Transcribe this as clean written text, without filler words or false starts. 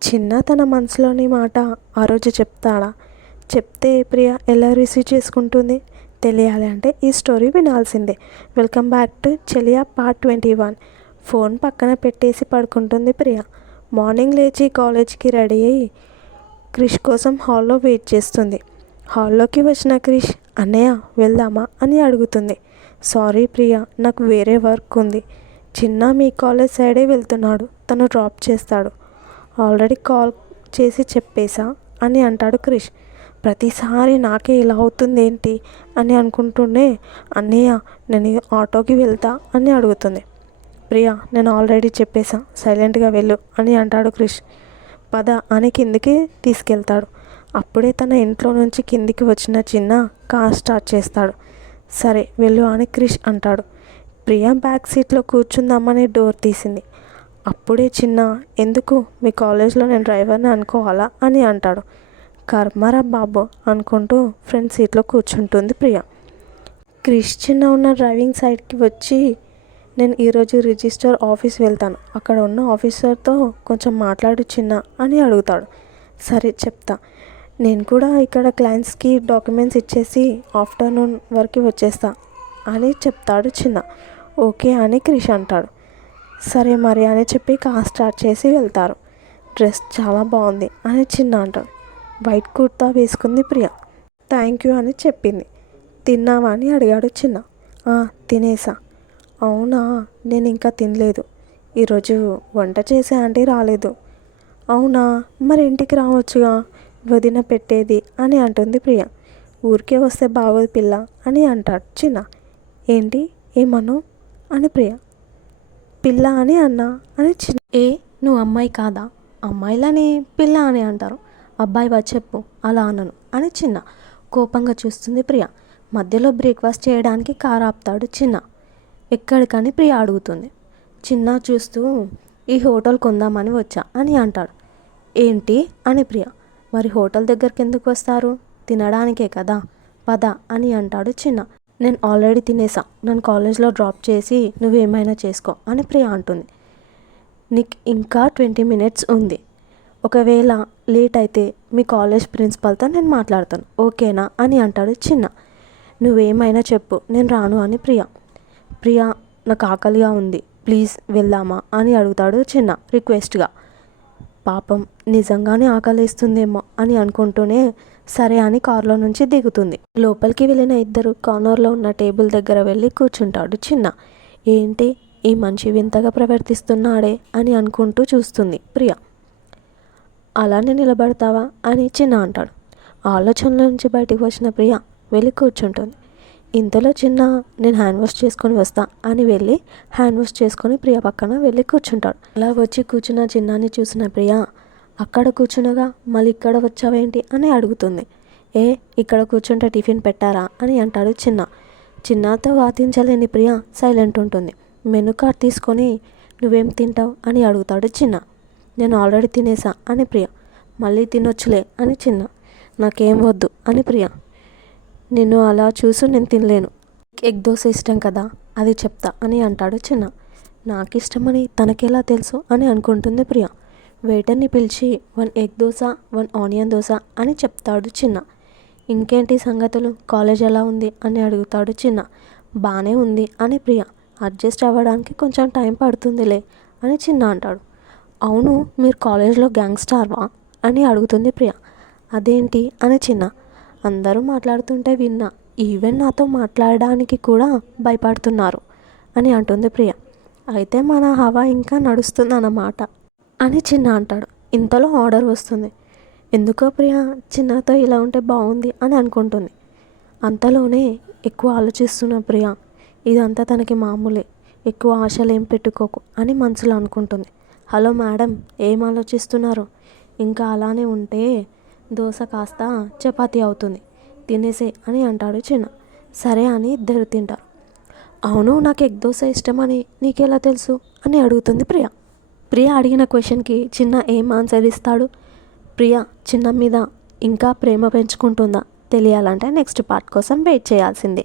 చిన్న తన మనసులోని మాట ఆ రోజు చెప్తాడా? చెప్తే ప్రియ ఎలా రిసీవ్ చేసుకుంటుంది? తెలియాలి అంటే ఈ స్టోరీ వినాల్సిందే. Welcome back to Cheliya part 21. Phone పక్కన పెట్టేసి పడుకుంటుంది ప్రియ. మార్నింగ్ లేచి కాలేజ్కి రెడీ అయ్యి క్రిష్ కోసం హాల్లో వెయిట్ చేస్తుంది. హాల్లోకి వచ్చిన క్రిష్, అన్నయ్య వెళ్దామా అని అడుగుతుంది. సారీ ప్రియ, నాకు వేరే వర్క్ ఉంది. చిన్న మీ కాలేజ్ సైడే వెళ్తున్నాడు, తను డ్రాప్ చేస్తాడు. ఆల్రెడీ కాల్ చేసి చెప్పేశా అని అంటాడు క్రిష్. ప్రతిసారి నాకే ఇలా అవుతుంది ఏంటి అని అనుకుంటూనే, అన్నయ్య నేను ఆటోకి వెళ్తా అని అడుగుతుంది. ప్రియా, నేను ఆల్రెడీ చెప్పేశా, సైలెంట్గా వెళ్ళు అని అంటాడు క్రిష్. పద అని కిందికి తీసుకెళ్తాడు. అప్పుడే తన ఇంట్లో నుంచి కిందికి వచ్చిన చిన్న కార్ స్టార్ట్ చేస్తాడు. సరే వెళ్ళు అని క్రిష్ అంటాడు. ప్రియా బ్యాక్ సీట్లో కూర్చుందామని డోర్ తీసింది. అప్పుడే చిన్న, ఎందుకు మీ కాలేజ్లో నేను డ్రైవర్ని అనుకోవాలా అని అంటాడు. కర్మరా బాబు అనుకుంటూ ఫ్రంట్ సీట్లో కూర్చుంటుంది ప్రియ. క్రిష్ చిన్న ఉన్న డ్రైవింగ్ సైడ్కి వచ్చి, నేను ఈరోజు రిజిస్టర్ ఆఫీస్ వెళ్తాను, అక్కడ ఉన్న ఆఫీసర్తో కొంచెం మాట్లాడు చిన్న అని అడుగుతాడు. సరే చెప్తా, నేను కూడా ఇక్కడ క్లయింట్స్కి డాక్యుమెంట్స్ ఇచ్చేసి ఆఫ్టర్నూన్ వరకు వచ్చేస్తా అని చెప్తాడు చిన్న. ఓకే అని క్రిష్ అంటాడు. సరే మరి అని చెప్పి కార్ స్టార్ట్ చేసి వెళ్తారు. డ్రెస్ చాలా బాగుంది అని చిన్న అంటాడు. వైట్ కుర్తా వేసుకుంది ప్రియ. థ్యాంక్ యూ అని చెప్పింది. తిన్నావా అని అడిగాడు చిన్న. తినేసా. అవునా, నేను ఇంకా తినలేదు. ఈరోజు వంట చేసే ఆంటీ రాలేదు. అవునా, మరి ఇంటికి రావచ్చుగా, వదిన పెట్టేది అని అంటుంది ప్రియ. ఊరికే వస్తే బాగోదు పిల్ల అని అంటాడు చిన్న. ఏంటి ఏమను అని ప్రియ. పిల్ల అని అన్నా అని చిన్న. నువ్వు అమ్మాయి కాదా? అమ్మాయిలని పిల్ల అని అంటారు, అబ్బాయి వా చెప్పు, అలా అనను అని చిన్న కోపంగా చూస్తుంది ప్రియ. మధ్యలో బ్రేక్ఫాస్ట్ చేయడానికి కారు ఆపుతాడు చిన్న. ఎక్కడికని ప్రియ అడుగుతుంది. చిన్న చూస్తూ, ఈ హోటల్ కొందామని వచ్చా అని అంటాడు. ఏంటి అని ప్రియ. మరి హోటల్ దగ్గరికి ఎందుకు వస్తారు? తినడానికే కదా, పద అని అంటాడు చిన్న. నేను ఆల్రెడీ తినేసా, నన్ను కాలేజ్లో డ్రాప్ చేసి నువ్వేమైనా చేసుకో అని ప్రియ అంటుంది. నీకు ఇంకా 20 minutes ఉంది. ఒకవేళ లేట్ అయితే మీ కాలేజ్ ప్రిన్సిపల్తో నేను మాట్లాడతాను, ఓకేనా అని అంటాడు చిన్న. నువ్వేమైనా చెప్పు, నేను రాను అని ప్రియ. ప్రియ, నాకు ఆకలిగా ఉంది, ప్లీజ్ వెళ్దామా అని అడుగుతాడు చిన్న రిక్వెస్ట్గా. పాపం నిజంగానే ఆకలిస్తుందేమో అని అనుకుంటూనే సరే అని కారులో నుంచి దిగుతుంది. లోపలికి వెళ్ళిన ఇద్దరు కార్నర్లో ఉన్న టేబుల్ దగ్గర వెళ్ళి కూర్చుంటాడు చిన్న. ఏంటి ఈ మనిషి వింతగా ప్రవర్తిస్తున్నాడే అని అనుకుంటూ చూస్తుంది ప్రియ. అలానే నిలబడతావా అని చిన్న అంటాడు. ఆలోచనల నుంచి బయటికి వచ్చిన ప్రియ వెళ్ళి కూర్చుంటుంది. ఇంతలో చిన్న, నేను హ్యాండ్ వాష్ చేసుకొని వస్తా అని వెళ్ళి హ్యాండ్ వాష్ చేసుకొని ప్రియ పక్కన వెళ్ళి కూర్చుంటాడు. అలా వచ్చి కూర్చున్న చిన్నాన్ని చూసిన ప్రియ, అక్కడ కూర్చునగా మళ్ళీ ఇక్కడ వచ్చావేంటి అని అడుగుతుంది. ఇక్కడ కూర్చుంటే టిఫిన్ పెట్టారా అని అంటాడు చిన్న. చిన్నతో వాదించలేని ప్రియ సైలెంట్ ఉంటుంది. మెనూ కార్డ్ తీసుకొని, నువ్వేం తింటావు అని అడుగుతాడు చిన్న. నేను ఆల్రెడీ తినేసా అని ప్రియ. మళ్ళీ తినొచ్చులే అని చిన్న. నాకేం వద్దు అని ప్రియ. నిన్ను అలా చూసు నేను తినలేను, ఎగ్ దోశ ఇష్టం కదా, అది చెప్తా అని అంటాడు చిన్న. నాకు ఇష్టమని తనకెలా తెలుసు అని అనుకుంటుంది ప్రియ. వెయిటర్ని పిలిచి 1 ఎగ్ దోశ 1 ఆనియన్ దోశ అని చెప్తాడు చిన్న. ఇంకేంటి సంగతులు, కాలేజ్ ఎలా ఉంది అని అడుగుతాడు చిన్న. బాగానే ఉంది అని ప్రియ. అడ్జస్ట్ అవ్వడానికి కొంచెం టైం పడుతుందిలే అని చిన్న అంటాడు. అవును, మీరు కాలేజ్లో గ్యాంగ్స్టార్వా అని అడుగుతుంది ప్రియ. అదేంటి అని చిన్న. అందరూ మాట్లాడుతుంటే విన్నా, ఈవెన్ నాతో మాట్లాడడానికి కూడా భయపడుతున్నారు అని అంటుంది ప్రియ. అయితే మన హవా ఇంకా నడుస్తుందన్నమాట అని చిన్న అంటాడు. ఇంతలో ఆర్డర్ వస్తుంది. ఎందుకో ప్రియ చిన్నతో ఇలా ఉంటే బాగుంది అని అనుకుంటుంది. అంతలోనే ఎక్కువ ఆలోచిస్తున్న ప్రియ, ఇదంతా తనకి మామూలే, ఎక్కువ ఆశలు ఏం పెట్టుకోకు అని మనసులో అనుకుంటుంది. హలో మేడం, ఏం ఆలోచిస్తున్నారు? ఇంకా అలానే ఉంటే దోశ కాస్త చపాతీ అవుతుంది, తినేసే అని అంటాడు చిన్న. సరే అని ఇద్దరు తింటారు. అవును, నాకు ఎగ్ దోశ ఇష్టమని నీకెలా తెలుసు అని అడుగుతుంది ప్రియ. ప్రియ అడిగిన క్వశ్చన్కి చిన్న ఏం ఆన్సర్ ఇస్తాడు? ప్రియ చిన్న మీద ఇంకా ప్రేమ పెంచుకుంటుందా? తెలియాలంటే నెక్స్ట్ పార్ట్ కోసం వెయిట్ చేయాల్సిందే.